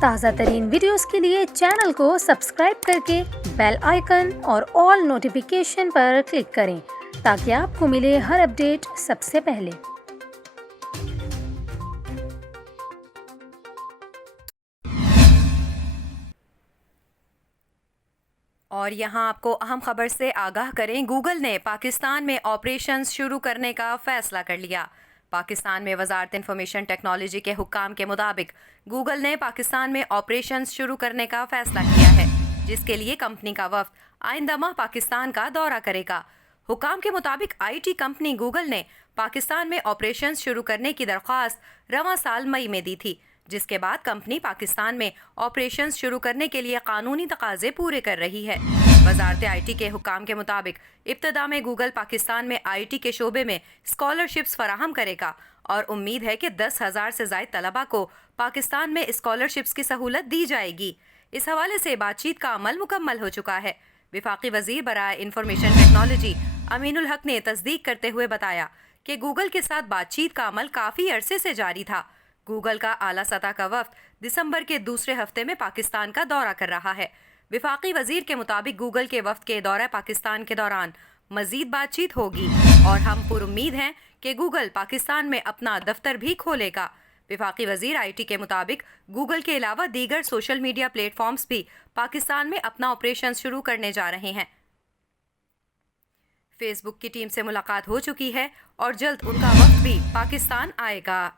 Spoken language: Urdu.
تازہ ترین ویڈیوز کے لیے چینل کو سبسکرائب کر کے بیل آئیکن اور آل نوٹیفیکیشن پر کلک کریں تاکہ آپ کو ملے ہر اپڈیٹ سب سے پہلے۔ اور یہاں آپ کو اہم خبر سے آگاہ کریں، گوگل نے پاکستان میں آپریشنز شروع کرنے کا فیصلہ کر لیا۔ پاکستان میں وزارت انفارمیشن ٹیکنالوجی کے حکام کے مطابق گوگل نے پاکستان میں آپریشنز شروع کرنے کا فیصلہ کیا ہے، جس کے لیے کمپنی کا وفد آئندہ ماہ پاکستان کا دورہ کرے گا۔ حکام کے مطابق آئی ٹی کمپنی گوگل نے پاکستان میں آپریشنز شروع کرنے کی درخواست رواں سال مئی میں دی تھی، جس کے بعد کمپنی پاکستان میں آپریشنز شروع کرنے کے لیے قانونی تقاضے پورے کر رہی ہے۔ وزارت آئی ٹی کے حکام کے مطابق ابتدا میں گوگل پاکستان میں آئی ٹی کے شعبے میں اسکالرشپس فراہم کرے گا اور امید ہے کہ 10,000 سے زائد طلباء کو پاکستان میں اسکالرشپس کی سہولت دی جائے گی۔ اس حوالے سے بات چیت کا عمل مکمل ہو چکا ہے۔ وفاقی وزیر برائے انفارمیشن ٹیکنالوجی امین الحق نے تصدیق کرتے ہوئے بتایا کہ گوگل کے ساتھ بات چیت کا عمل کافی عرصے سے جاری تھا۔ گوگل کا اعلیٰ سطح کا وفد دسمبر کے دوسرے ہفتے میں پاکستان کا دورہ کر رہا ہے۔ وفاقی وزیر کے مطابق گوگل کے وفد کے دورہ پاکستان کے دوران مزید بات چیت ہوگی اور ہم پر امید ہیں کہ گوگل پاکستان میں اپنا دفتر بھی کھولے گا۔ وفاقی وزیر آئی ٹی کے مطابق گوگل کے علاوہ دیگر سوشل میڈیا پلیٹ فارمز بھی پاکستان میں اپنا آپریشن شروع کرنے جا رہے ہیں۔ فیس بک کی ٹیم سے ملاقات ہو چکی ہے اور جلد ان کا وفد بھی پاکستان آئے گا۔